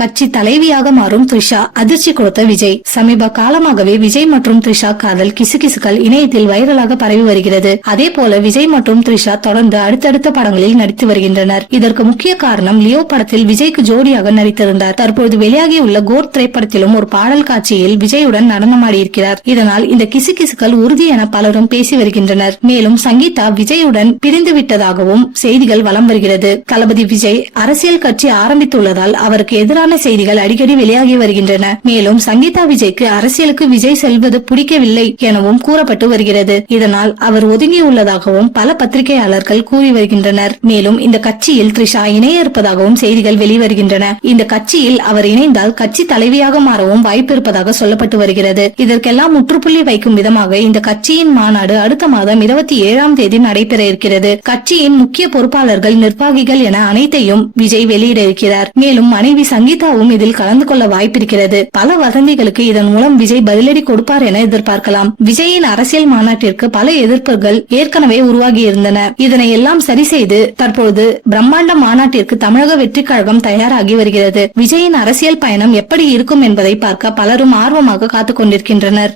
கட்சி தலைவியாக மாறும் த்ரிஷா, அதிர்ச்சி கொடுத்த விஜய். சமீப காலமாகவே விஜய் மற்றும் த்ரிஷா காதல் கிசுகிசுக்கள் இணையத்தில் வைரலாக பரவி வருகிறது. அதே போல விஜய் மற்றும் த்ரிஷா தொடர்ந்து அடுத்தடுத்த படங்களில் நடித்து வருகின்றனர். இதற்கு முக்கிய காரணம் லியோ படத்தில் விஜய்க்கு ஜோடியாக நடித்திருந்தார். தற்போது வெளியாகியுள்ள கோட் திரைப்படத்திலும் ஒரு பாடல் காட்சியில் விஜயுடன் நடனமாடியிருக்கிறார். இதனால் இந்த கிசுகிசுக்கள் உறுதி என பலரும் பேசி வருகின்றனர். மேலும் சங்கீதா விஜயுடன் பிரிந்து விட்டதாகவும் செய்திகள் வலம் வருகிறது. தளபதி விஜய் அரசியல் கட்சி ஆரம்பித்துள்ளதால் அவருக்கு எதிரான செய்திகள் அடிக்கடி வெளியாகி வருகின்றன. மேலும் சங்கீதா விஜய்க்கு அரசியலுக்கு விஜய் செல்வது பிடிக்கவில்லை எனவும் கூறப்பட்டு வருகிறது. இதனால் அவர் ஒதுங்கியுள்ளதாகவும் பல பத்திரிகையாளர்கள் கூறி வருகின்றனர். மேலும் இந்த கட்சியில் த்ரிஷா இணைய இருப்பதாகவும் செய்திகள் வெளிவருகின்றன. இந்த கட்சியில் அவர் இணைந்தால் கட்சி தலைவியாக மாறவும் வாய்ப்பு இருப்பதாக சொல்லப்பட்டு வருகிறது. இதற்கெல்லாம் முற்றுப்புள்ளி வைக்கும் விதமாக இந்த கட்சியின் மாநாடு அடுத்த மாதம் 27ஆம் தேதி நடைபெற இருக்கிறது. கட்சியின் முக்கிய பொறுப்பாளர்கள், நிர்வாகிகள் என அனைத்தையும் விஜய் வெளியிட இருக்கிறார். மேலும் மனைவி சங்கீதாவும் இதில் கலந்து கொள்ள வாய்ப்பிருக்கிறது. பல வதந்திகளுக்கு இதன் மூலம் விஜய் பதிலடி கொடுப்பார் என எதிர்பார்க்கலாம். விஜயின் அரசியல் மாநாட்டிற்கு பல எதிர்ப்புகள் ஏற்கனவே உருவாகி இருந்தன. இதனை எல்லாம் சரி செய்து தற்போது பிரம்மாண்ட மாநாட்டிற்கு தமிழக வெற்றி கழகம் தயாராகி வருகிறது. விஜயின் அரசியல் பயணம் எப்படி இருக்கும் என்பதை பார்க்க பலரும் ஆர்வமாக காத்துக் கொண்டிருக்கின்றனர்.